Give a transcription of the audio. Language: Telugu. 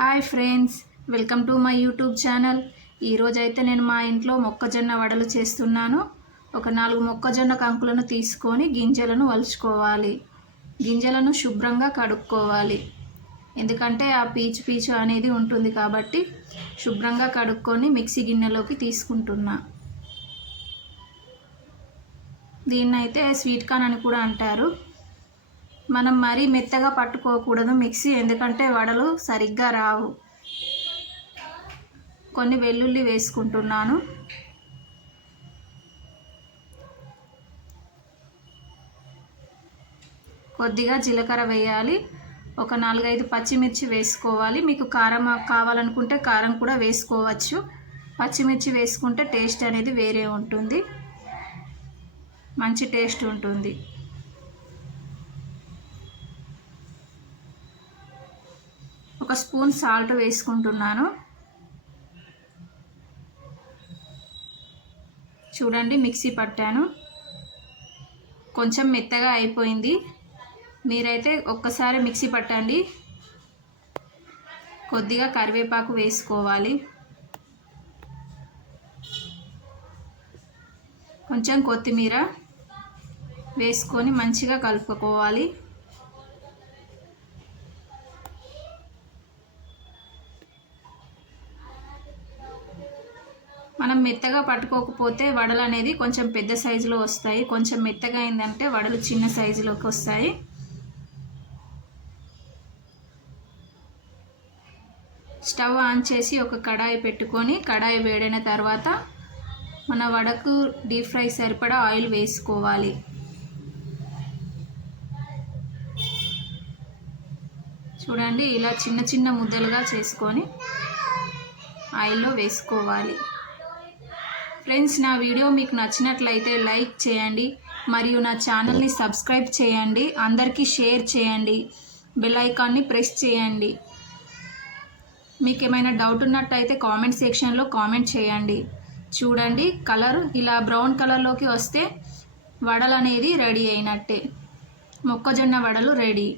Hi friends, welcome to my YouTube channel. ఈరోజైతే నేను మా ఇంట్లో మొక్కజొన్న వడలు చేస్తున్నాను. ఒక 4 మొక్కజొన్న కంకులను తీసుకొని గింజలను వలుచుకోవాలి. గింజలను శుభ్రంగా కడుక్కోవాలి, ఎందుకంటే ఆ పీచు అనేది ఉంటుంది కాబట్టి శుభ్రంగా కడుక్కొని మిక్సీ గిన్నెలోకి తీసుకుంటున్నా. దీన్నైతే స్వీట్ కార్న్ అని కూడా అంటారు. మనం మరీ మెత్తగా పట్టుకోకూడదు మిక్సీ, ఎందుకంటే వడలు సరిగ్గా రావు. కొన్ని వెల్లుల్లి వేసుకుంటున్నాను. కొద్దిగా జీలకర్ర వేయాలి. ఒక 4-5 పచ్చిమిర్చి వేసుకోవాలి. మీకు కారం కావాలనుకుంటే కారం కూడా వేసుకోవచ్చు. పచ్చిమిర్చి వేసుకుంటే టేస్ట్ అనేది వేరే ఉంటుంది, మంచి టేస్ట్ ఉంటుంది. ఒక స్పూన్ సాల్ట్ వేసుకుంటున్నాను. చూడండి, మిక్సీ పట్టాను, కొంచెం మెత్తగా అయిపోయింది. మీరైతే ఒక్కసారి మిక్సీ పట్టండి. కొద్దిగా కరివేపాకు వేసుకోవాలి, కొంచెం కొత్తిమీర వేసుకొని మంచిగా కలుపుకోవాలి. మనం మెత్తగా పట్టుకోకపోతే వడలు అనేది కొంచెం పెద్ద సైజులో వస్తాయి, కొంచెం మెత్తగా అయిందంటే వడలు చిన్న సైజులోకి వస్తాయి. స్టవ్ ఆన్ చేసి ఒక కడాయి పెట్టుకొని, కడాయి వేడైన తర్వాత మన వడకు డీప్ ఫ్రై సరిపడా ఆయిల్ వేసుకోవాలి. చూడండి, ఇలా చిన్న చిన్న ముద్దలుగా చేసుకొని ఆయిల్లో వేసుకోవాలి. ఫ్రెండ్స్, నా వీడియో మీకు నచ్చినట్లయితే లైక్ చేయండి, మరియు నా ఛానల్ని సబ్స్క్రైబ్ చేయండి, అందరికీ షేర్ చేయండి, బెల్ ఐకాన్ని ప్రెస్ చేయండి. మీకు ఏమైనా డౌట్ ఉన్నట్టయితే కామెంట్ సెక్షన్లో కామెంట్ చేయండి. చూడండి, కలర్ ఇలా బ్రౌన్ కలర్లోకి వస్తే వడలు అనేది రెడీ అయినట్టే. మొక్కజొన్న వడలు రెడీ.